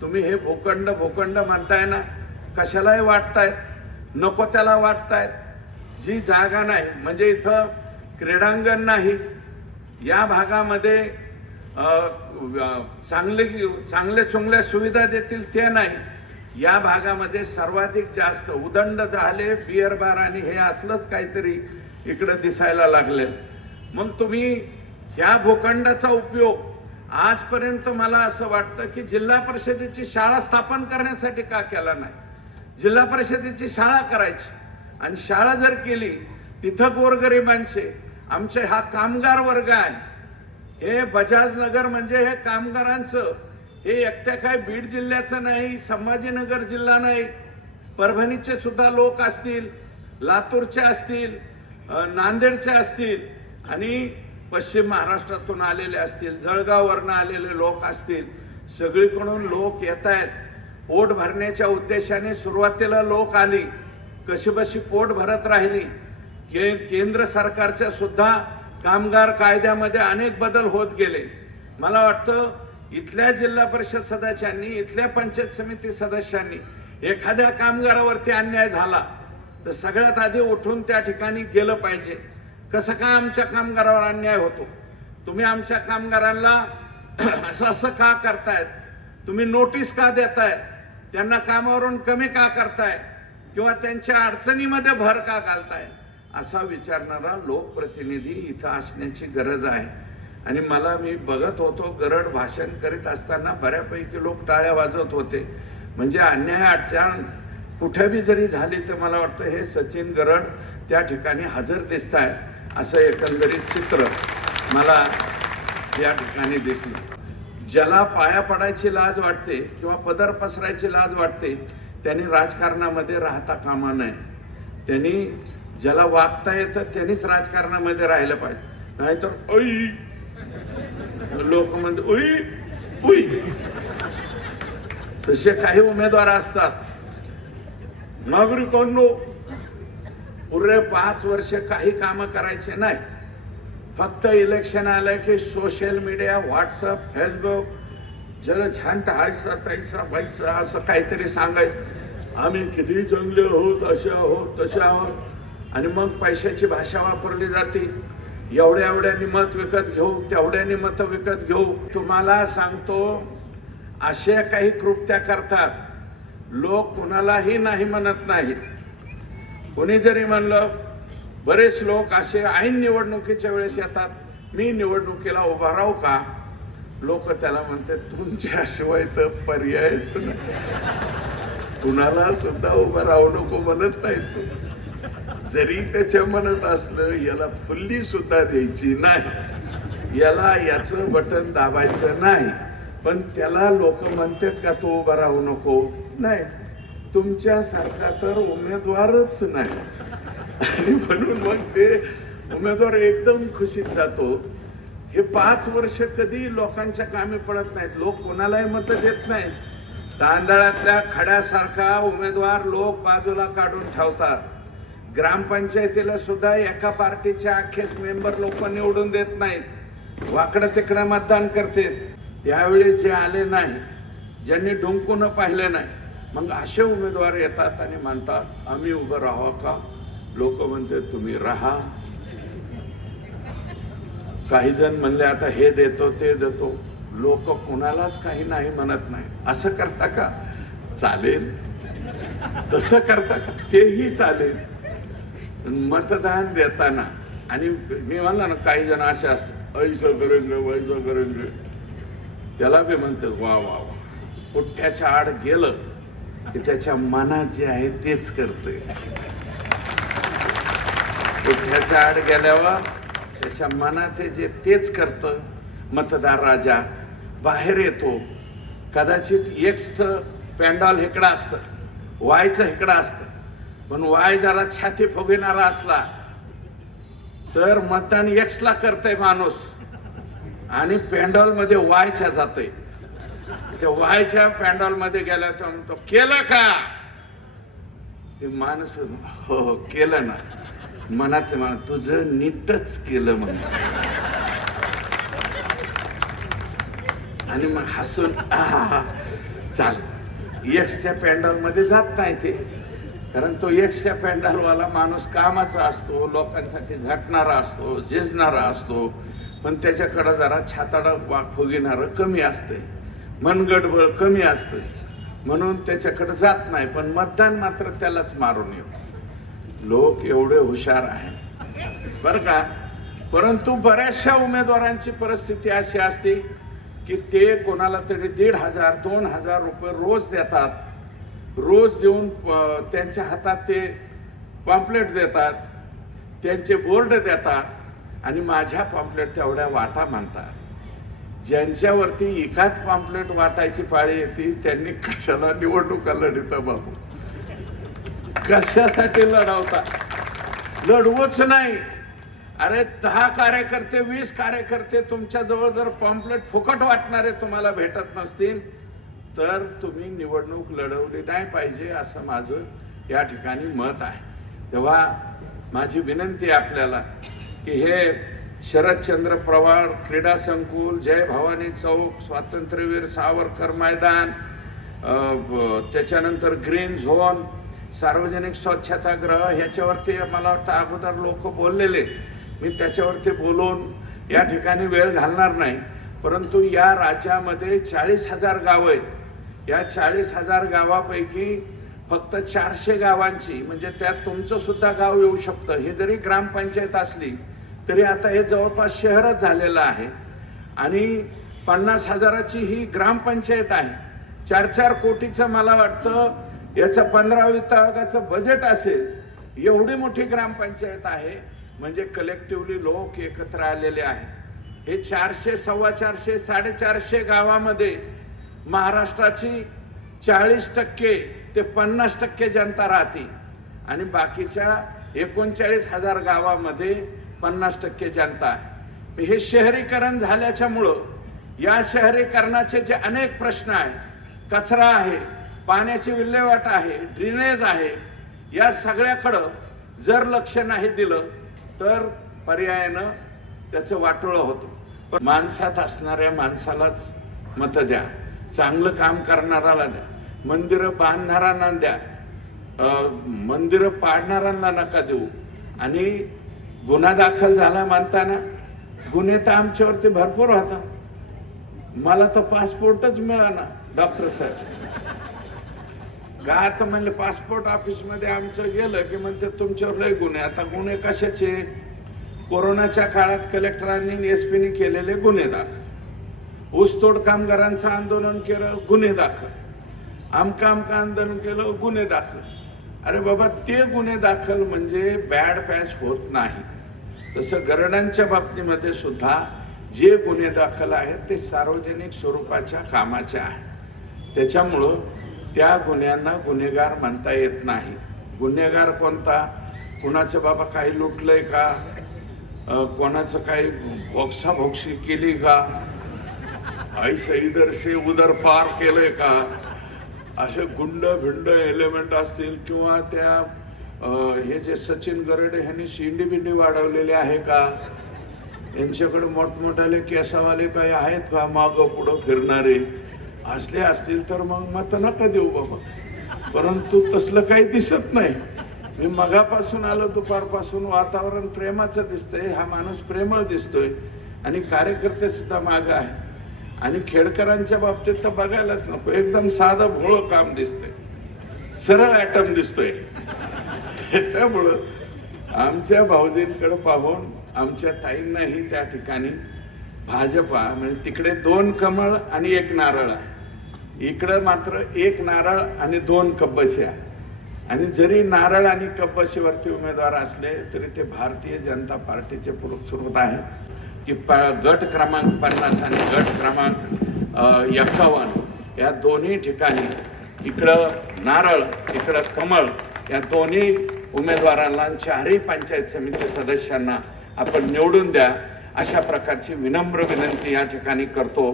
तुम्ही हे भूखंड भूखंड म्हणताय ना कशालाही वाटतायत नको त्याला वाटतायत. जी जागा नाही म्हणजे इथं क्रीडांगण नाही. या भागामध्ये चांगले चांगले चांगल्या चुंगल्या सुविधा देतील ते नाही. या भागामध्ये सर्वाधिक जास्त उदंड झाले बिअर बार आणि हे असलंच काहीतरी इकडं दिसायला लागले. मग तुम्ही ह्या भूखंडाचा उपयोग आजपर्यंत मला असं वाटतं की जिल्हा परिषदेची शाळा स्थापन करण्यासाठी का केला नाही? जिल्हा परिषदेची शाळा करायची. आणि शाळा जर केली तिथं गोरगरिबांचे आमचे हा कामगार वर्ग आहे. हे बजाजनगर म्हणजे हे कामगारांचं हे एकट्या काय बीड जिल्ह्याचं नाही संभाजीनगर जिल्हा नाही. परभणीचे सुद्धा लोक असतील लातूरचे असतील नांदेडचे असतील. आणि पश्चिम महाराष्ट्रातून आलेले असतील जळगाववरनं आलेले लोक असतील सगळीकडून लोक येत आहेत. पोट भरण्याच्या उद्देशाने सुरुवातीला लोक आली. कशीबशी पोट भरत राहिली. के केंद्र सरकारच्या सुद्धा कामगार कायद्यामध्ये अनेक बदल होत गेले. मला वाटतं इथल्या जिल्हा परिषद सदस्यांनी इथल्या पंचायत समिती सदस्यांनी एखाद्या कामगारावरती अन्याय झाला तर सगळ्यात आधी उठून त्या ठिकाणी गेलं पाहिजे. कसं काय आमच्या कामगारावर अन्याय होतो? तुम्ही आमच्या कामगारांना असं असं का करतायत? तुम्ही नोटीस का देतायत? त्यांना कामावरून कमी का करताय किंवा त्यांच्या अडचणीमध्ये भर का घालताय असा विचारणारा लोकप्रतिनिधी इथं असण्याची गरज आहे. आणि मला मी बघत होतो गरड भाषण करीत असताना बऱ्यापैकी लोक टाळ्या वाजवत होते. म्हणजे अन्याय अडचण कुठे बी जरी झाली तर मला वाटतं हे सचिन गरड त्या ठिकाणी हजर दिसत आहे असं एकंदरीत चित्र मला या ठिकाणी दिसलं. ज्याला पाया पडायची लाज वाटते किंवा पदर पसरायची लाज वाटते त्यांनी राजकारणामध्ये राहता कामा नये. त्यांनी ज्याला वागता येतं त्यांनीच राजकारणामध्ये राहिलं पाहिजे. नाहीतर ऐ लोक म्हणते उई उई तसे काही उमेदवार असतात. नागरिकांनो पुरे पाच वर्ष काही कामं करायचे नाही. फक्त इलेक्शन आलं की सोशल मीडिया व्हॉट्सअप फेसबुक जग छान हायसा तैसा पैसा असं काहीतरी सांगायचं. आम्ही किती जंगले आहोत असे आहोत तसे आहोत. आणि मग पैशाची भाषा वापरली जाते. एवढ्या एवढ्यानी मत विकत घेऊ तेवढ्यानी मत विकत घेऊ. तुम्हाला सांगतो अशा काही कृत्या करतात. लोक कुणालाही नाही म्हणत नाहीत. कोणी जरी म्हणलं बरेच लोक असे ऐन निवडणुकीच्या वेळेस येतात मी निवडणुकीला उभा राहू का? लोक त्याला म्हणतात तुमच्याशिवाय तर पर्यायच नाही. कुणाला सुद्धा उभं राहू नको म्हणत नाही तू. जरी त्याच्या म्हणत असलं याला फुल्ली सुद्धा द्यायची नाही. याला याचं बटन दाबायचं नाही. पण त्याला लोक म्हणतात का तू उभा राहू नको? नाही. तुमच्यासारखा तर उमेदवारच नाही. आणि म्हणून मग ते उमेदवार एकदम खुशीत जातो. हे पाच वर्ष कधी लोकांच्या कामी पडत नाहीत. लोक कोणालाही मत देत नाहीत. तांदळातल्या खड्यासारखा उमेदवार लोक बाजूला काढून ठेवतात. ग्रामपंचायतीला सुद्धा एका पार्टीचे अख्खेच मेंबर लोक निवडून देत नाहीत. वाकडं तिकडं मतदान करते त्यावेळी जे आले नाही ज्यांनी डुंकून पाहिले नाही मग असे उमेदवार येतात आणि म्हणतात आम्ही उभं राहावं का? लोक म्हणते तुम्ही राहा. काही जण म्हणले आता हे देतो ते देतो. लोक कुणालाच काही नाही म्हणत नाही. असं करता का? चालेल. तसं करता का? तेही चालेल. मतदान देताना. आणि मी म्हणलं ना काही जण असे असतात ऐसं करेंगे वैसं करेंगे त्याला बी म्हणतात वा वा वा. पुठ्याच्या आड गेलं की त्याच्या मनात जे आहे तेच करतंय. पुठ्याच्या आड गेल्यावर त्याच्या मनात जे तेच करतं मतदार राजा बाहेर येतो. कदाचित एक्सचं पॅन्डॉल हेकडं असतं वायचं हेकडं असतं. पण वाय जरा छाती फुगविणारा असला तर मतदान एक्सला करतंय माणूस. आणि पॅन्डॉलमध्ये वायच्या जातंय. त्या वायच्या पॅन्डॉलमध्ये गेला तो म्हणतो केलं का? ते माणूस हो हो केलं ना. मनात म्हणा तुझं नीटच केलं म्हण. आणि मग हसून चाल. एक्सच्या पॅन्डलमध्ये जात नाही ते. कारण तो एक्सच्या पॅन्डॉलवाला माणूस कामाचा असतो लोकांसाठी झटणारा असतो झिजणारा असतो. पण त्याच्याकडं जरा छाताडा वाक फुगिणारं कमी असतंय. मनगडबळ कमी असतं. म्हणून त्याच्याकडे जात नाही पण मतदान मात्र त्यालाच मारून येऊ. लोक एवढे हुशार आहेत. बरं का? परंतु बऱ्याचशा उमेदवारांची परिस्थिती अशी असते की ते कोणाला तरी दीड हजार दोन हजार रुपये रोज देतात. रोज देऊन प- त्यांच्या हातात ते पॉम्पलेट देतात. त्यांचे बोर्ड देतात. आणि माझ्या पॉम्पलेट तेवढ्या वाटा मानतात. ज्यांच्यावरती एकाच पाम्पलेट वाटायची पाळी येते त्यांनी कशाला निवडणुका लढिता बाबू? कशासाठी लढवता? लढवूच नाही. अरे दहा कार्यकर्ते वीस कार्यकर्ते तुमच्या जवळ जर पॉम्पलेट फुकट वाटणारे तुम्हाला भेटत नसतील तर तुम्ही निवडणूक लढवली नाही पाहिजे असं माझं या ठिकाणी मत आहे. तेव्हा माझी विनंती आपल्याला की हे शरदचंद्र प्रवाळ क्रीडा संकुल जय भवानी चौक स्वातंत्र्यवीर सावरकर मैदान त्याच्यानंतर ग्रीन झोन सार्वजनिक स्वच्छतागृह ह्याच्यावरती मला वाटतं अगोदर लोक बोललेले मी त्याच्यावरती बोलून या ठिकाणी वेळ घालणार नाही. परंतु या राज्यामध्ये चाळीस हजार गावं आहेत. या चाळीस हजार गावापैकी फक्त चारशे गावांची म्हणजे त्यात तुमचंसुद्धा गाव येऊ शकतं. हे जरी ग्रामपंचायत असली तरी आता हे जवळपास शहरच झालेलं आहे. आणि पन्नास हजाराची ही ग्रामपंचायत आहे. चार चार कोटीचं मला वाटतं याचं पंधरा विभागाचं बजेट असेल एवढी मोठी ग्रामपंचायत आहे. म्हणजे कलेक्टिव्हली लोक एकत्र आलेले आहेत. हे चारशे सव्वा चारशे साडेचारशे गावामध्ये महाराष्ट्राची चाळीस टक्के ते पन्नास टक्के जनता राहते. आणि बाकीच्या एकोणचाळीस हजार गावामध्ये पन्नास टक्के जनता आहे. हे शहरीकरण झाल्याच्यामुळं या शहरीकरणाचे जे अनेक प्रश्न आहेत कचरा आहे पाण्याची विल्हेवाट आहे ड्रेनेज आहे या सगळ्याकडं जर लक्ष नाही दिलं तर पर्यायानं त्याचं वाटोळं होतं. पण माणसात असणाऱ्या माणसालाच मतं द्या. चांगलं काम करणाराला द्या. मंदिरं बांधणाऱ्यांना द्या. मंदिरं पाडणाऱ्यांना नका देऊ. आणि गुन्हा दाखल झाला मानताना. गुन्हे तर आमच्यावरती भरपूर होता मला तर पासपोर्टच मिळाला डॉक्टर साहेब. आता म्हणले पासपोर्ट ऑफिसमध्ये आमचं गेलं की म्हणते तुमच्यावर लय गुन्हे आता गुन्हे कशाचे कोरोनाच्या काळात कलेक्टरांनी एस पीने केलेले गुन्हे दाखल. ऊसतोड कामगारांचं आंदोलन केलं गुन्हे दाखल. आमका आमका आंदोलन केलं गुन्हे दाखल. अरे बाबा ते गुन्हे दाखल म्हणजे बॅड पॅच होत नाही. तसं गरडांच्या बाबतीमध्ये सुद्धा जे गुन्हे दाखल आहेत ते सार्वजनिक स्वरूपाच्या कामाचे आहे त्याच्यामुळं त्या गुन्ह्यांना गुन्हेगार म्हणता येत नाही. गुन्हेगार कोणता? कुणाचं बाबा काही लुटलंय का? कोणाचं काही भोगसाभोगशी केली का? ऐसा इधर से उधर पार केलंय का? असे गुंड भिंड एलिमेंट असतील किंवा त्या हे जे सचिन गरडे ह्यांनी शिंडी बिंडी वाढवलेले आहे का? यांच्याकडे मोठमोठाले केसावाले काही आहेत का? मागं पुढं फिरणारे. असले असतील तर मग मत नका देऊ बाबा. परंतु तसलं काही दिसत नाही. मी मगापासून आलो दुपारपासून वातावरण प्रेमाचं दिसतंय. हा माणूस प्रेमळ दिसतोय. आणि कार्यकर्ते सुद्धा माग आहे आणि खेडकरांच्या बाबतीत तर बघायलाच नको. एकदम साधं भोळं काम दिसतंय. सरळ ॲटम दिसतोय. त्याच्यामुळं आमच्या भाऊजींकडे पाहून आमच्या ताईंनाही त्या ठिकाणी भाजपा म्हणजे तिकडे दोन कमळ आणि एक नारळ. इकडं मात्र एक नारळ आणि दोन कब्बश्या. आहे आणि जरी नारळ आणि कब्बशीवरती उमेदवार असले तरी ते भारतीय जनता पार्टीचे पुरुष पुरस्कृत आहे की प गट क्रमांक पन्नास आणि गट क्रमांक अ, एक्कावन्न या दोन्ही ठिकाणी इकडं नारळ इकडं कमळ या दोन्ही उमेदवारांना चारही पंचायत समिती सदस्यांना आपण निवडून द्या अशा प्रकारची विनम्र विनंती या ठिकाणी करतो.